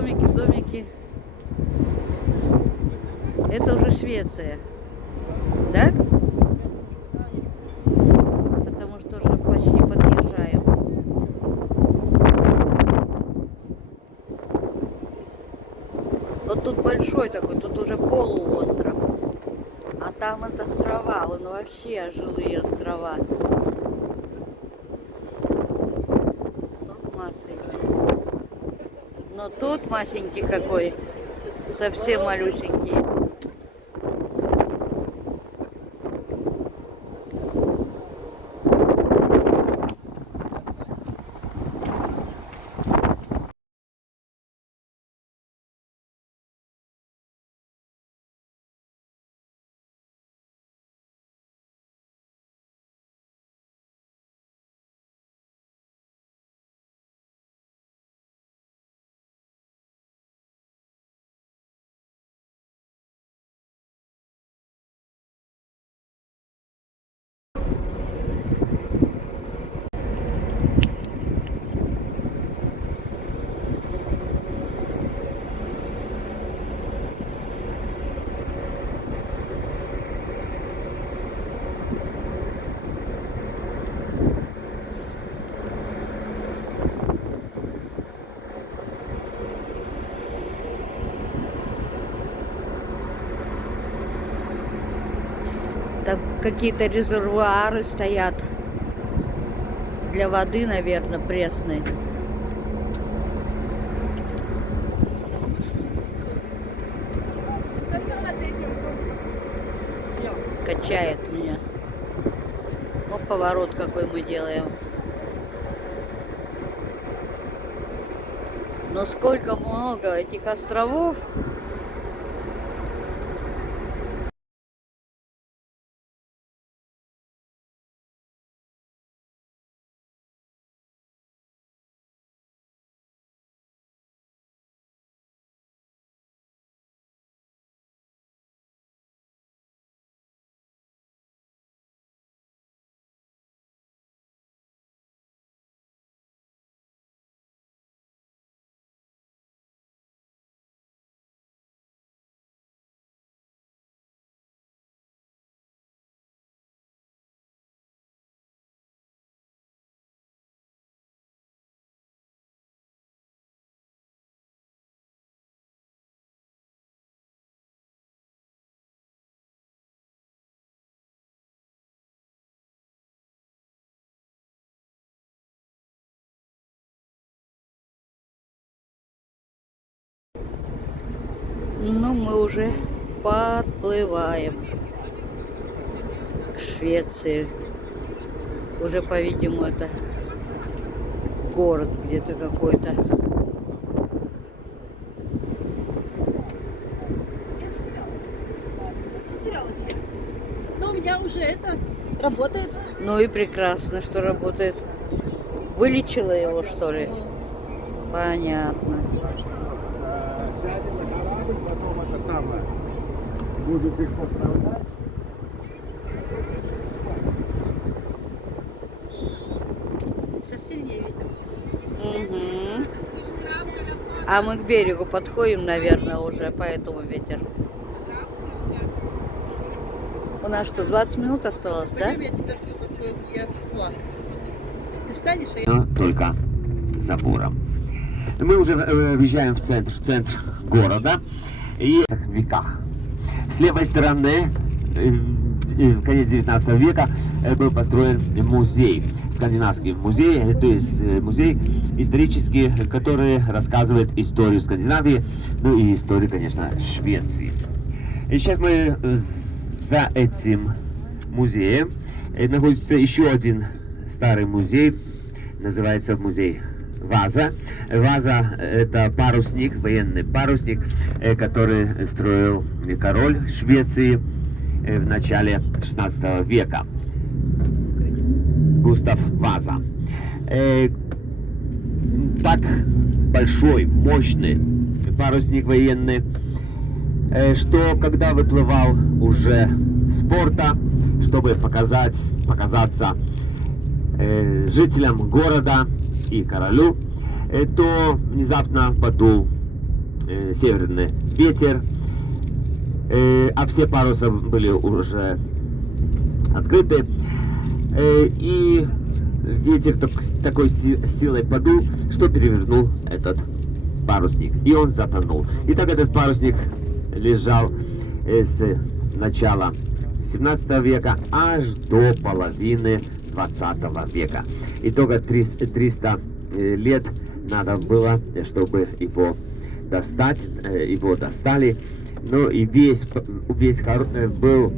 домики, домики. Это уже Швеция, да? Потому что уже почти подъезжаем. Вот тут большой такой, тут уже полуостров. А там это острова, он вообще жилые острова. С ума сойти. Но тут масенький какой, совсем малюсенький. Там какие-то резервуары стоят для воды, наверное, пресной. Качает меня. Вот поворот какой мы делаем. Но сколько много этих островов. Ну, мы уже подплываем к Швеции. Уже, по-видимому, это город где-то какой-то. Потерялась я. Но у меня уже это работает. Ну и прекрасно, что работает. Вылечила его, что ли? Понятно. Сядем на корабль, потом это самое. Будут их поздравлять. Сейчас сильнее ветер. Угу. А мы к берегу подходим, наверное, уже, поэтому ветер. У нас что, 20 минут осталось, да? Пойдем, я тебя сфотографирую, я флаг. Ты встанешь, а я... Но только забором. Мы уже въезжаем в центр города и в веках. С левой стороны, в конец 19 века, был построен музей, скандинавский музей, то есть музей исторический, который рассказывает историю Скандинавии, ну и историю, конечно, Швеции. И сейчас мы за этим музеем находится еще один старый музей, называется музей Ваза. Ваза — это парусник, военный парусник, который строил король Швеции в начале 16 века. Густав Ваза. Так большой, мощный парусник военный, что когда выплывал уже с порта, чтобы показаться жителям города и королю, то внезапно подул северный ветер, а все парусы были уже открыты, и ветер такой силой подул, что перевернул этот парусник, и он затонул. И так этот парусник лежал с начала 17 века аж до половины 20 века. И только 300 лет надо было, чтобы его достать, его достали. Ну и весь был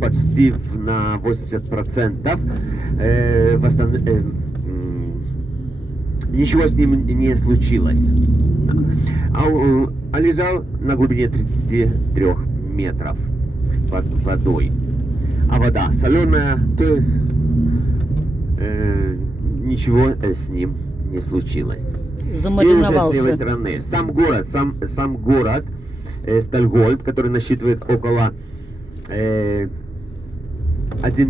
почти на 80% ничего с ним не случилось. А лежал на глубине 33 метров под водой. А вода соленая, то есть ничего с ним не случилось. И уже с левой Замариновался. стороны сам город Стокгольм, который насчитывает около 1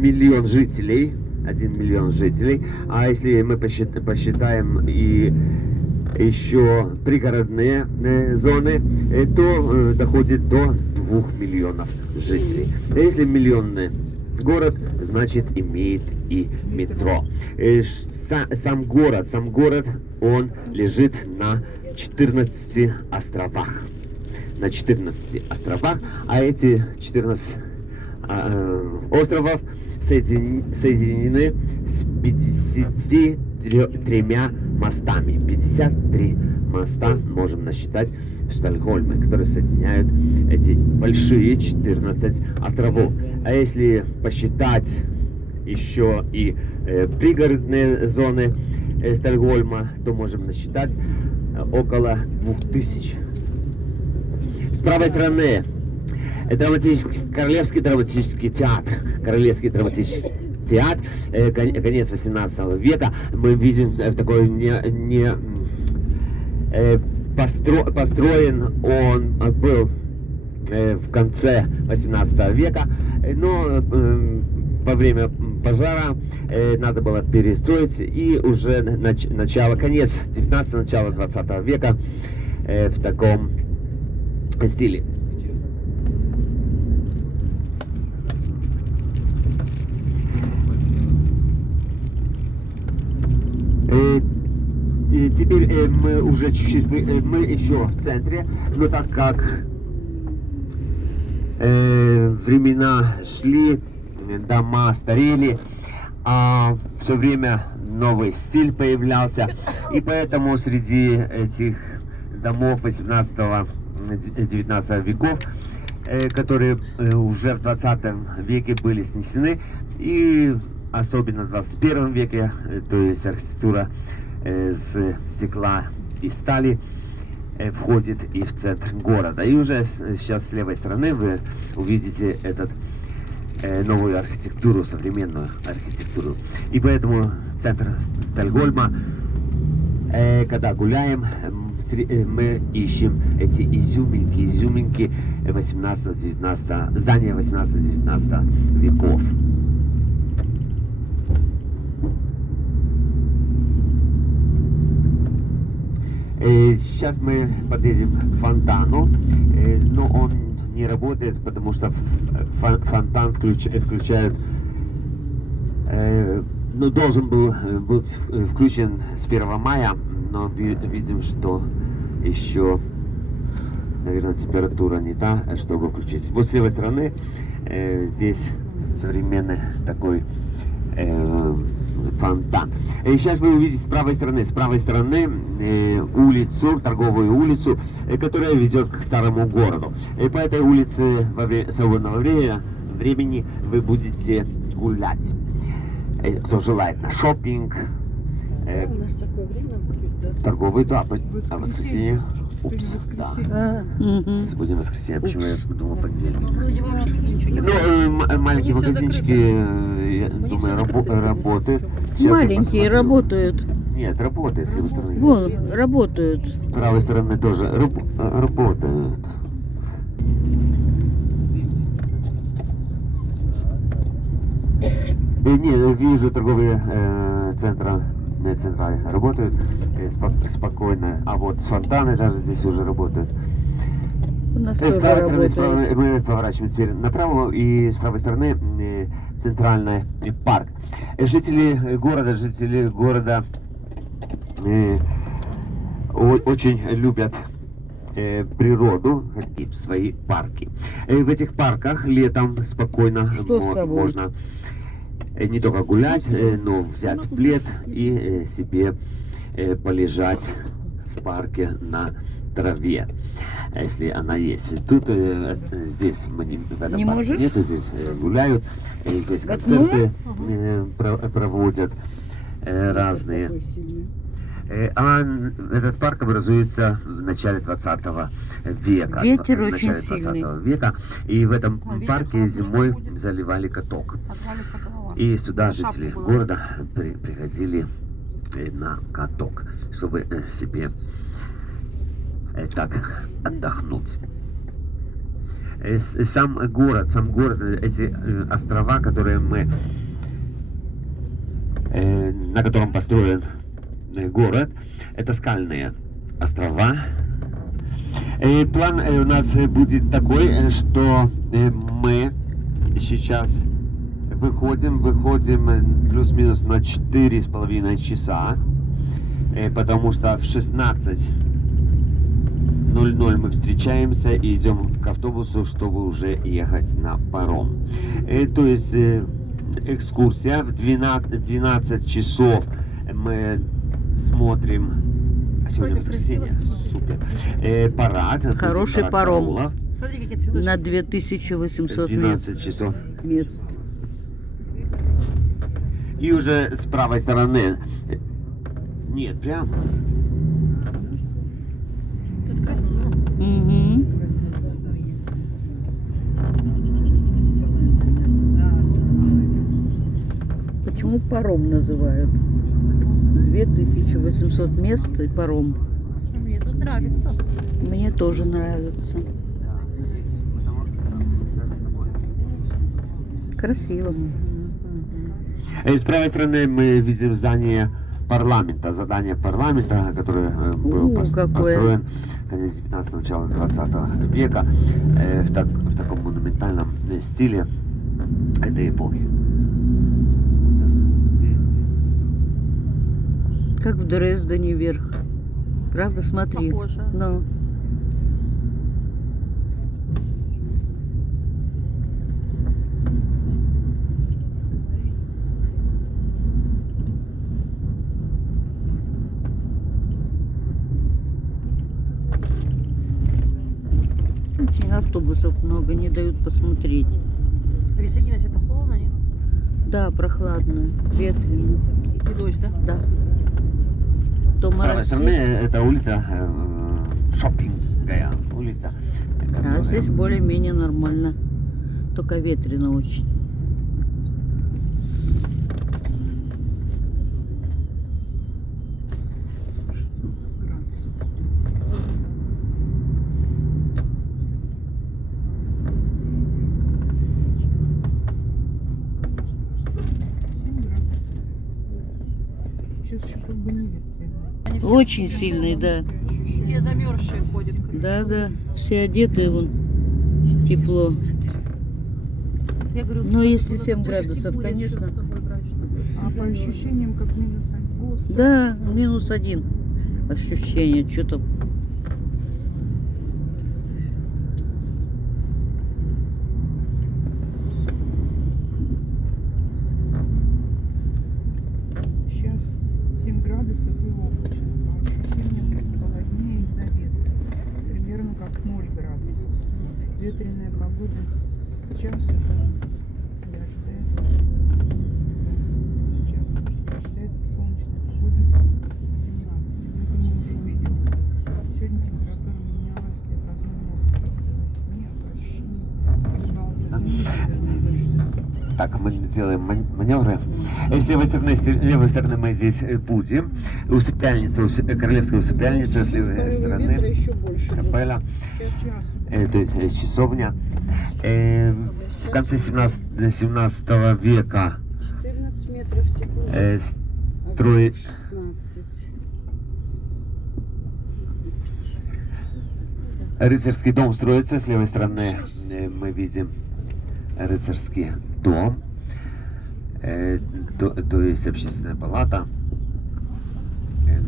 миллион жителей. 1 миллион жителей. А если мы посчитаем и еще пригородные зоны, то доходит до 2 миллионов жителей. А если миллионный город, значит имеет и метро. Сам город, он лежит на 14 островах. На 14 островах, а эти 14 островов соединены с 53 мостами. 53 моста можем насчитать в Стокгольме, которые соединяют эти большие 14 островов. А если посчитать еще и пригородные зоны Стокгольма, то можем насчитать около 2000. С правой стороны Королевский драматический театр. Королевский драматический театр, конец 18 века. Мы видим такой построен он был в конце 18 века, но во время пожара надо было перестроить, и уже конец 19 начало 20 века в таком стиле. Теперь мы уже чуть-чуть, мы еще в центре, но так как времена шли, дома старели, а все время новый стиль появлялся, и поэтому среди этих домов 18-19 веков, которые уже в 20 веке были снесены, и особенно в 21 веке, то есть архитектура с стекла и стали входит и в центр города. И уже сейчас с левой стороны вы увидите новую архитектуру, современную архитектуру. И поэтому центр Стокгольма, когда гуляем, мы ищем эти изюминки 18-19, здания 18-19 веков. Сейчас мы подъедем к фонтану, но он не работает, потому что фонтан включают, ну, должен был быть включен с 1 мая, но видим, что еще, наверное, температура не та, чтобы включить. Вот с левой стороны здесь современный такой фонтан. И сейчас вы увидите с правой стороны улицу, торговую улицу, которая ведет к старому городу. И по этой улице во время свободного времени вы будете гулять. Кто желает на шопинг, торговый, да, а воскресенье. Упс, да. Сегодня воскресенье, почему я думал понедельник? Ну, маленькие магазинчики, я думаю, работают. Сейчас Маленькие работают. Нет, работает с его стороны. Вон, работают. С правой стороны тоже работают. Не, вижу торговые центры централе работают спокойно, а вот фонтаны даже здесь уже работают. У нас С тоже правой стороны работает. мы поворачиваем теперь направо, и с правой стороны центральный парк. Жители города очень любят природу и свои парки. В этих парках летом спокойно Что с тобой? можно не только гулять, но взять плед и себе полежать в парке на траве, если она есть. Тут здесь мы в этом Не парке можешь? нету, здесь гуляют, здесь Воткнула? концерты проводят разные. А этот парк образуется в начале 20 века. Ветер в очень начале 20 сильный. века. И в этом ветер парке холодный зимой будет. заливали каток. Отвалится голова. И сюда Шапку жители было. города приходили на каток, чтобы себе так отдохнуть. Сам город, эти острова, которые на котором построен город, это скальные острова. План у нас будет такой, что мы сейчас выходим плюс-минус на 4,5 часа, потому что в 16:00 мы встречаемся и идем к автобусу, чтобы уже ехать на паром. То есть экскурсия в 12 часов мы смотрим. Сегодня воскресенье, супер. Парад. Хороший паром. караулов. Смотри, какие цветочки. На 2800 12 часов. мест. И уже с правой стороны. Нет, прям. Тут красиво. Угу. Почему паром называют? 2800 мест и паром. Мне тут нравится. Мне тоже нравится. Красиво. С правой стороны мы видим здание парламента, которое был какое. построен в конец 19-го, начало 20 века в таком монументальном стиле этой эпохи. Как в Дрездене вверх. Правда, смотри. Похоже. Ну. Очень автобусов много, не дают посмотреть. Висагинать это холодно, нет? Да, прохладно, ветрено. И дождь, да? Да. То С правой стороны моросит, это улица шоппинговая улица. а которая- здесь более-менее нормально. Только ветрено очень. Сейчас еще как бы не ветрено. Они все Очень сильный, да. Все замерзшие ходят. Да, да. Все одетые вон. Тепло. Я говорю, Ну, если куда-то 7 дождь градусов, не будет, конечно. что с собой брать, чтобы А не по замерз. ощущениям как -1. Да, -1 ощущение. Что-то Сейчас 7 градусов и облачно. По ощущениям холоднее из-за ветра. Примерно как 0 градусов. Ветреная погода сейчас это охлаждается. Сейчас охлаждается солнечная погода с 17. Это мы уже увидели. Сегодня температура менялась диапазон от 8, а по ощущениям Так, мы делаем маневры. С левой стороны мы здесь будем. Усыпальница, королевская усыпальница, с левой стороны еще больше. капелла, то есть часовня. В конце 17 века 14 метров стекло. строили Рыцарский дом строится. С левой стороны мы видим рыцарский дом. То есть общественная палата,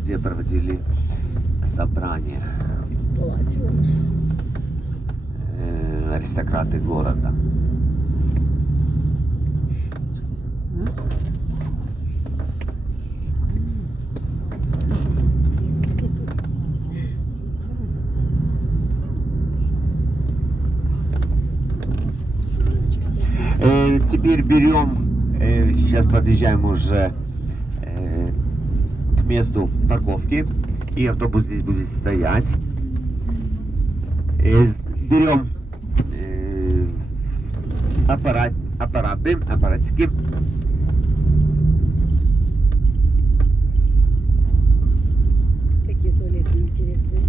где проводили собрания аристократы города. Теперь берем, сейчас подъезжаем уже к месту парковки, и автобус здесь будет стоять. Берем аппаратики. Какие туалеты интересные.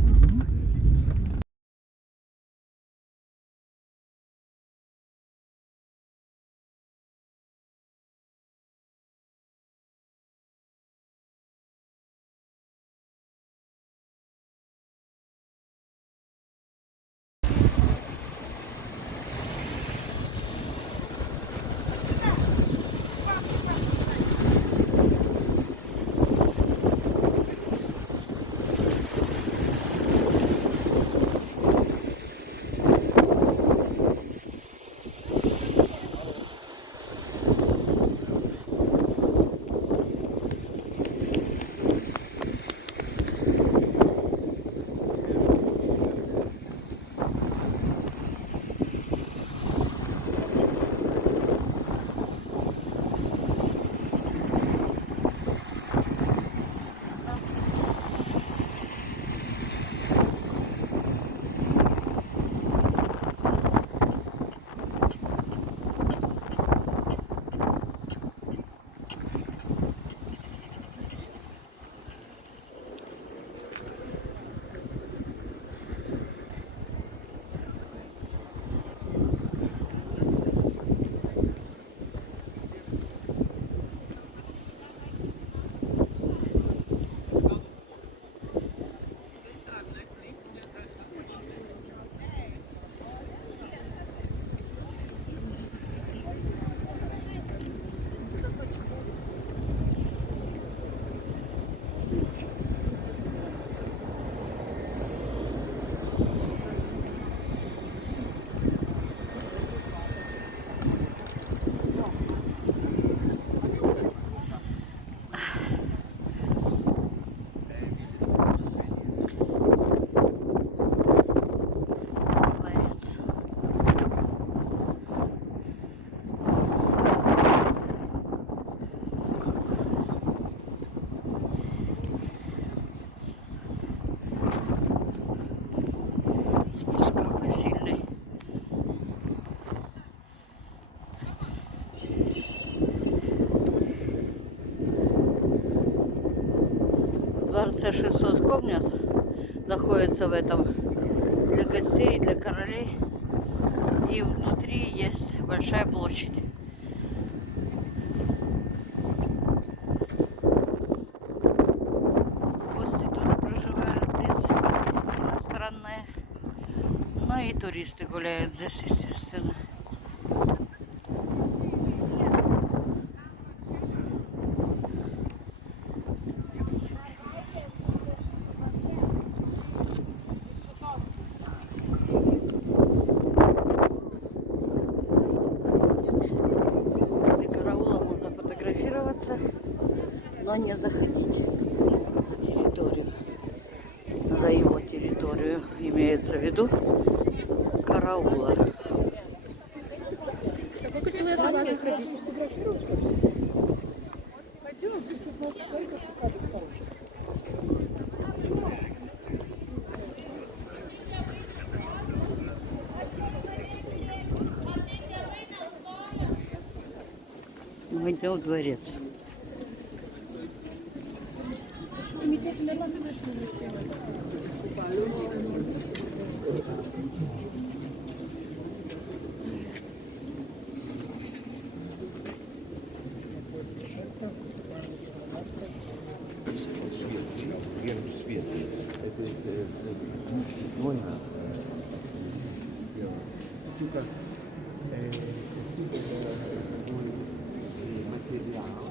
Спуск какой сильный. В дворце 600 комнат находится в этом для гостей, для королей. И внутри есть большая площадь. Гости тоже проживают здесь, иностранные. Ну и туристы гуляют здесь, естественно. Возле караула можно фотографироваться, но не заходить за территорию. За его территорию имеется в виду караула. Какой силы я согласна ходить? Мы идем в дворец. Швеции, это из Нойна. какие-то материалы.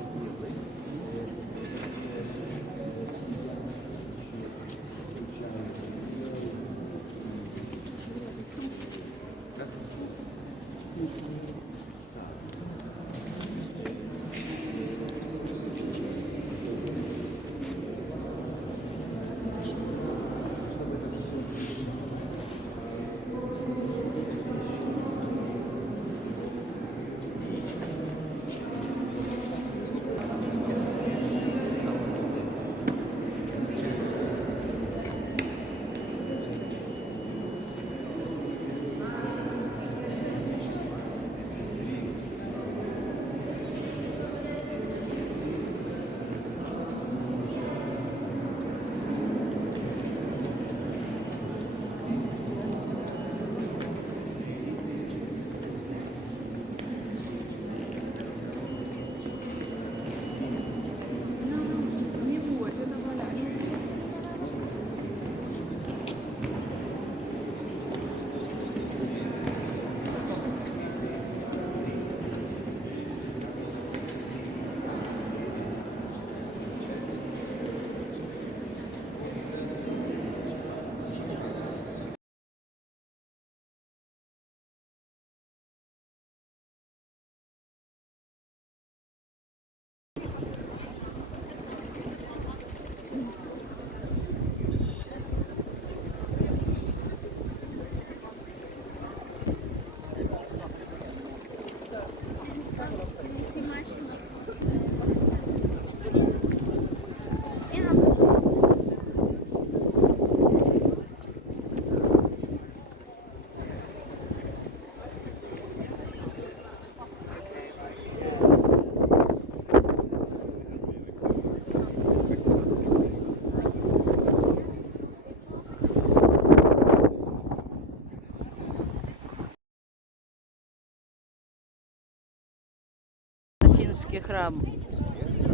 Финский храм.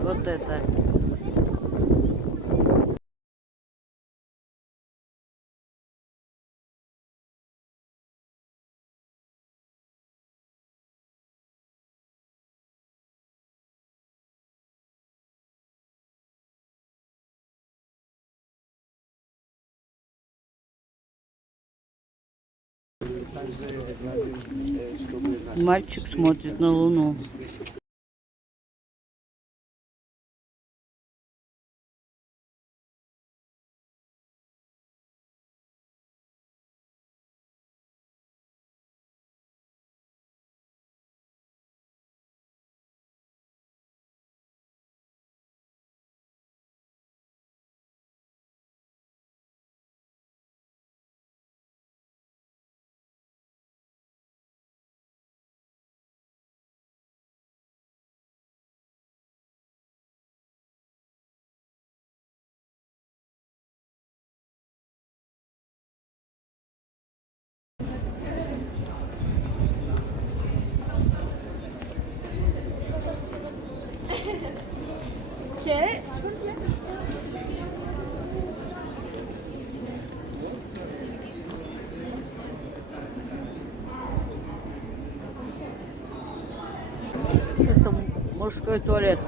Вот это. Мальчик смотрит на Луну. Это мужской туалет.